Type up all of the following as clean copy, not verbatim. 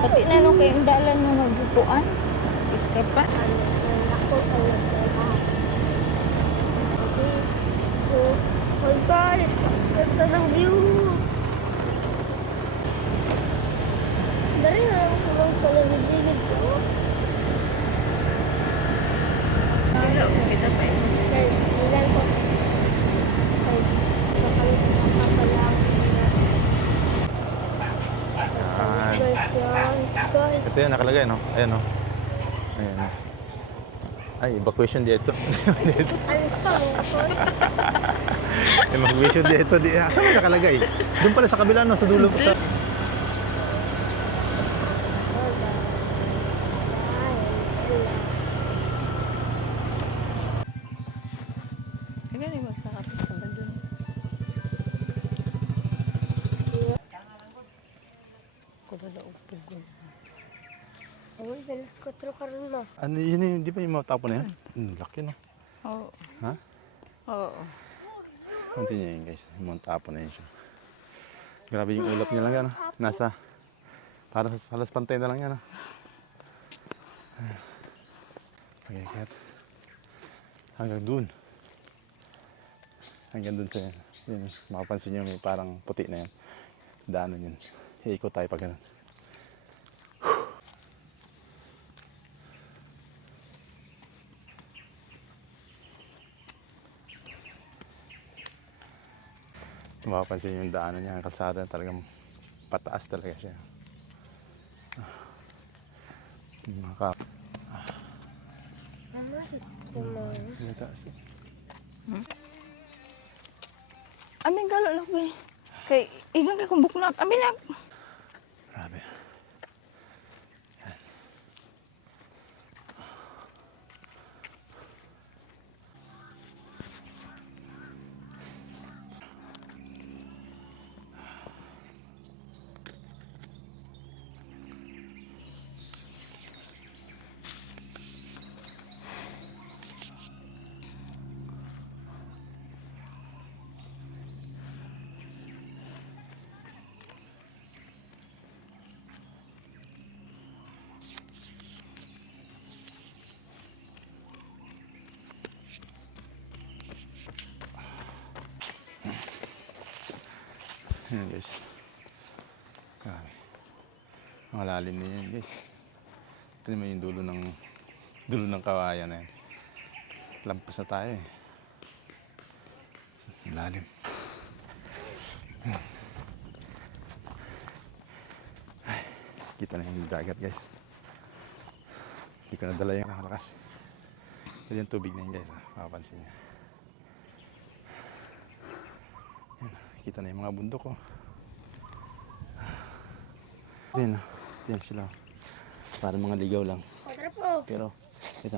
Pati na nung kayong dalan nung nagbupuan. Iska pa. Ako ay naglahat. Kasi, oh guys, ganda ng view. Dari na lang kulong paligid-ligid ko. Sila, kita pa yun. Guys, ilan ko. Guys, nakalimutan pa lang. Yan. Guys, yan. Guys, Ito yan, nakalagay, no? Ayan, no? Ayan, no? Ay, evacuation dito. ano sa lungkot? Evacuation dito. Saan mo nakalagay? Doon pala sa kabila, no? Sa dulo pa sa... Kaya yung magsakap sa balon. Kulala upog ko. Ay, belas 4 ka rin na. Ano yun, yun? Di ba yung mga tapo na yan? Laki, no? Oo. Ha? Oo. Kunti niya yun, guys. Yung mga tapo na yun siya. Grabe yung ulap niya lang, ano? Nasa... Halos pantay na lang yan, no? Okay, kat. Hanggang dun. Hanggang dun sa yan. Yun, makapansin nyo may parang puti na yan. Daanan yun. Iikot tayo pag ganun. Mapapansin yung daanan niya, ang kalsada talagang pataas talaga siya. Maka... May taas. Aming galo lang ba eh. Kay, igang kay kumbuk na. Amin na. Grabe. Ayan guys. Grabe. Malalim na yan guys. Ito naman yung dulo ng kawayan na yan. Lampas na tayo eh. Malalim. Ay, kita na yung dagat guys. Hindi ko nadala yung nakalakas. Ito yung tubig na yun guys. Makapansin niya. Kita na yung mga bundok ko. Diyan sila. Para mga ligaw lang. Tara po. Pero, ito.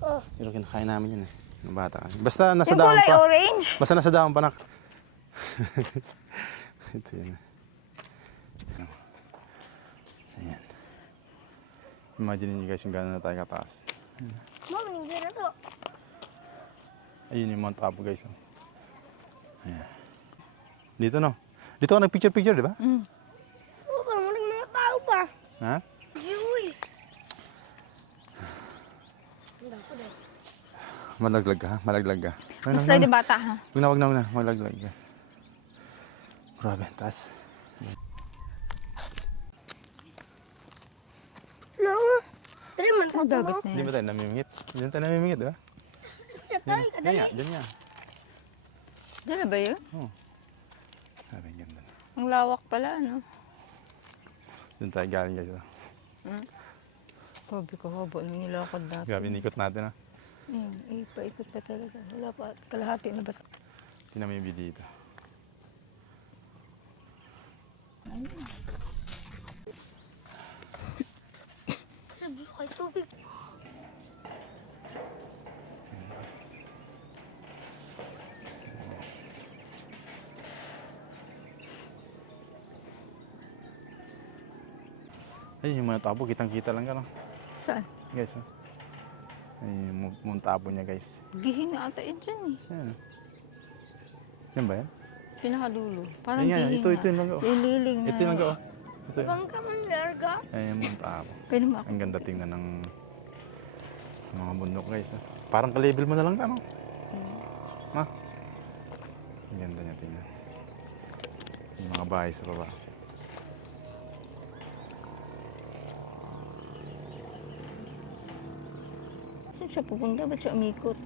Oh. Pero kinakain namin yun eh. Ng bata. Basta nasa Yung dahon kulay pa. orange. Basta nasa dahon pa nak. Ito yun. Ayan. Imagine nyo guys yung gano'n na tayo kataas. Ma'am, hindi na to. Ayun yung Mount Apo guys. Ayan. Dito no. Dito ako nag-picture-picture, di ba? Oo, parang maraming mga tao pa. Ha? Uy. Malaglag ka, ha? Malaglag ka. Ay, Mas lagi bata ha. Wag na. Malaglag ka. Grabe, taas. No. Tara man. Oh, dagat na Hindi yan. ba tayo namimingit? Diyan tayo namimingit, di ba? Sa tayo, Diyan kadali. nga, diyan nga. Diyan na ba yun? Oh. Grabe, ang ganda. Ang lawak pala, no? Diyan tayo galing guys. Oh. Sabi ko, haba nung nilakad natin. Grabe, inikot natin ha. Ayun, ipaikot pa talaga. Wala pa, kalahati na ba? Tingnan mo yung view dito. Sabi ko kay tubig. Ayun yung mga tabo, kitang-kita lang ka no. Saan? Guys, oh. Ayun yung Mount Tabo niya guys. Gihing na ata yun dyan eh. Ayan. Yan ba yan? Pinakadulo. Parang Ayun nga, gihing ito yung lang oh. Lililing na. Ito yung lang oh. Ito yun. Ibang ka man larga. Ayan yung Mount Apo. Pwede mo ako. Ang ganda tingnan ng mga bundok guys. Ah. Parang ka-level mo na lang ano? Ha? Ang ganda niya tingnan. Yung mga bahay sa baba. Saan siya pupunta? Ba't siya umikot?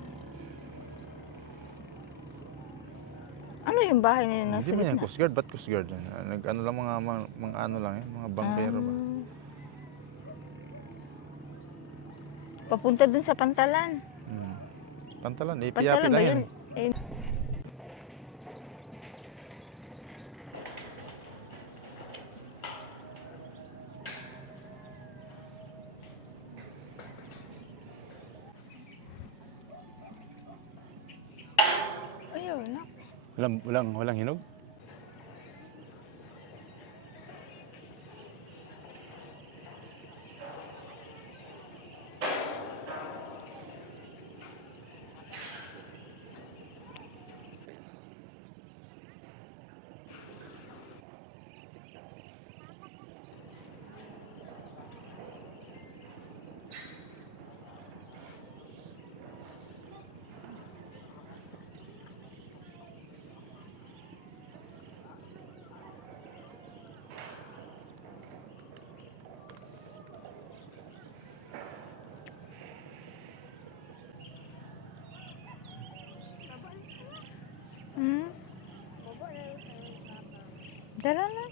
Ano yung bahay na yun nasa Hindi ba yan gitna? Coast Guard? Ba't Coast Guard? Nag-ano lang mga ano lang yan? Mga bangkero ba? Papunta dun sa Pantalan. Hmm. Pantalan, ipiyapi Pantalan ba lang yun? yan. Eh, Ayun na. Walang hinog? Hmm? Dala na.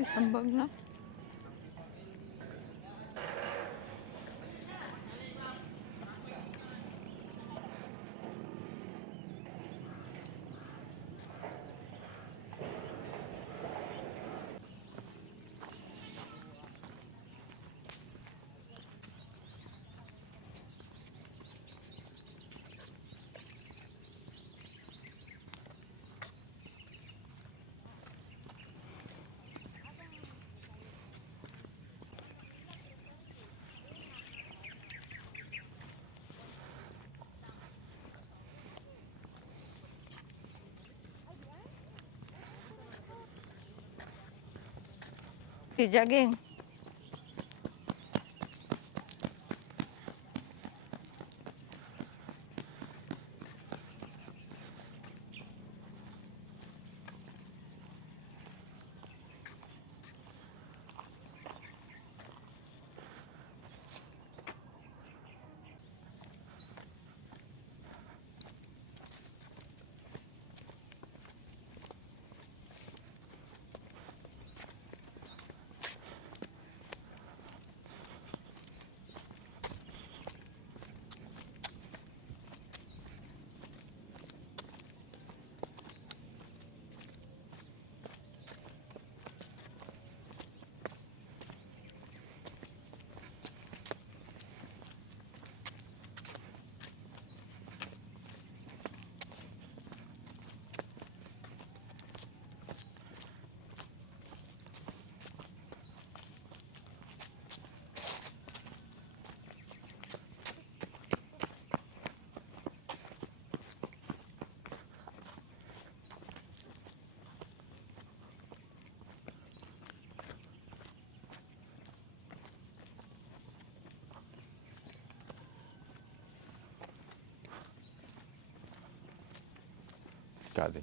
Isang bag na. Jogging.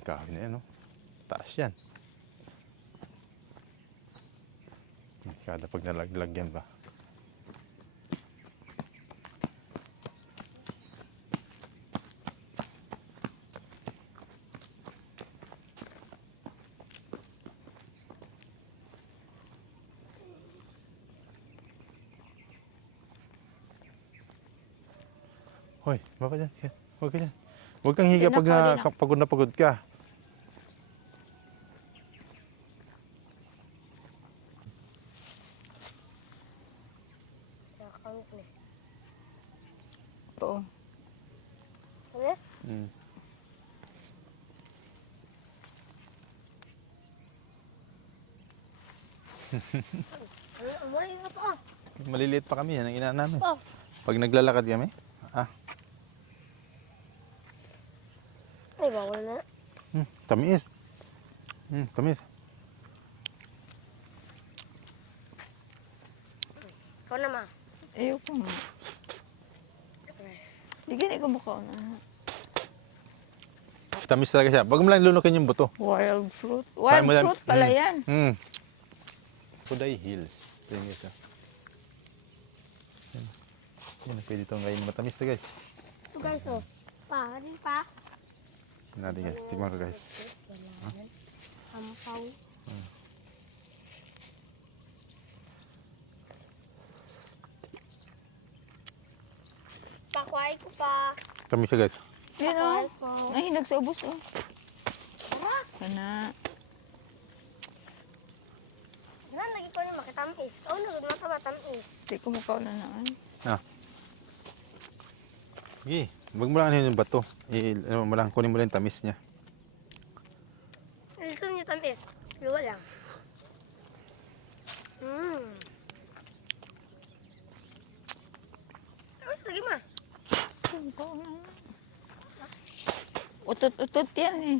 Kahoy na yan, no? Taas yan. Kada pag nalaglag yan ba? Hoy, baka dyan. Huwag ka dyan. Huwag kang higa pag pagod na pagod ka. Nakakangit na. Oo. Ano? Hmm. Ano? Umay ka pa. Maliliit pa kami yan, ang ina namin. Oh. Pag naglalakad kami, Ay, bawal na. Tamis. Tamis. Ikaw na, ma. Ayoko nga. Di ganit ko bukaw na. Tamis talaga siya. Wag mo lang lunukin yung buto. Wild fruit. Kaya Wild mo lang- fruit pala yan. Kuday Hills. Ito yung isa. Yan, pwede itong ngayon matamis na guys. Ito guys, oh. Pa, rin pa. Tingnan natin guys. Tingnan ko guys. Ampaw. Pakuhay ko pa. Tamis siya guys. Yan Pakuhay o. ko. Nahinag sa ubos o. Tara. Kana. Yan, lagi ko na makitamis. Oh, nagod na tamis. Di ko bukaw na na. Sige. Wag mo lang ano yung bato. Ano mo lang, kunin mo lang yung tamis niya. Ito niyo tamis. Luwa lang. Ayos, lagi ma. Bukaw na. Utot-utot yan eh.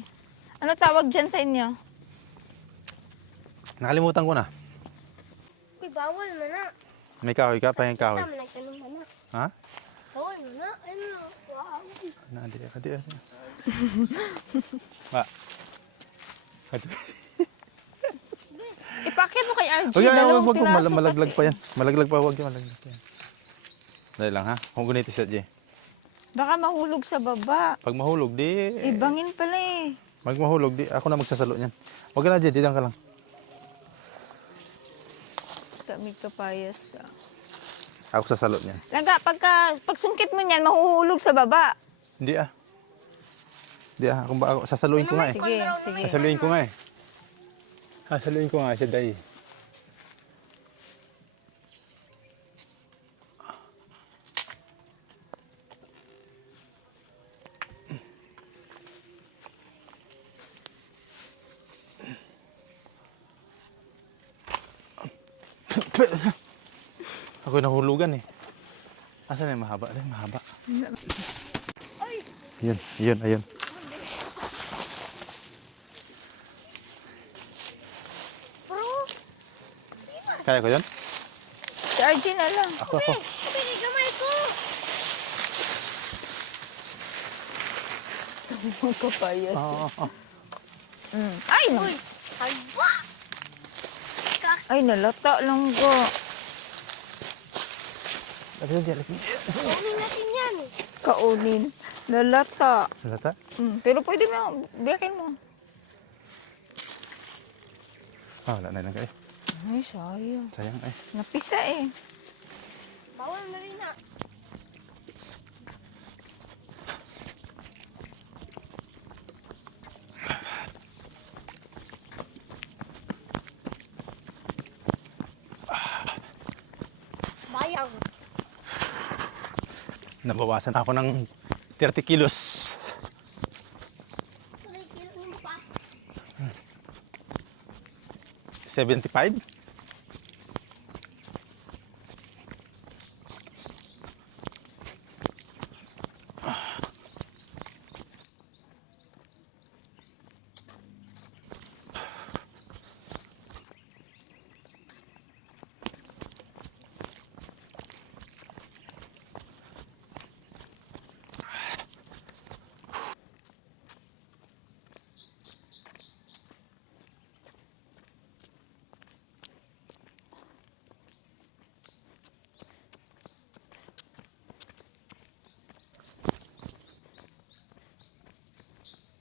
Ano tawag dyan sa inyo? Nakalimutan ko na. Uy, bawal mo na. May kahoy ka, pahing kahoy. Tama, nagtanong mo na. Ha? Bawal mo na. Ano? Wow. Adi. Ba. Adi. Ipakit mo kay RG. Wag yan, Dalawang wag piraso malaglag kasi. pa yan. Malaglag pa, wag yan, malaglag pa yan. Dahil lang ha, kung gunit isa dyan. Baka mahulog sa baba. Pag mahulog, di... Ibangin pala eh. Pag mahulog, di ako na magsasalo niyan. Wag ka na dyan, dito ka lang. Tamig kapayas. Ako sasalo niyan. Laga, pag sungkit mo niyan, mahuhulog sa baba. Hindi ah. Hindi ah, ako sasaluin ko nga eh. Sige, sige. Sasaluin ko nga eh. Sasaluin ko nga siya, day. Ako nahulugan eh. Asan na yung mahaba? Ay, mahaba. Ayun. Bro, Kaya ko yun? Si RG na lang. Ako. sabi gamay ko. Tamig kapayas. Oo. Ay, no. Uy, agwa. Ay, nalata lang ko. Lagi dyan. Kunin natin yan. Kaunin. Nalata. Lata? Pero pwede mo, biyakin mo. Wala na lang kayo. Ay, sayang. Sayang eh. Napisa eh. Bawal na rin na. Bayang. Nabawasan ako ng 30 kilos. Tuloy kilo mo pa. 75?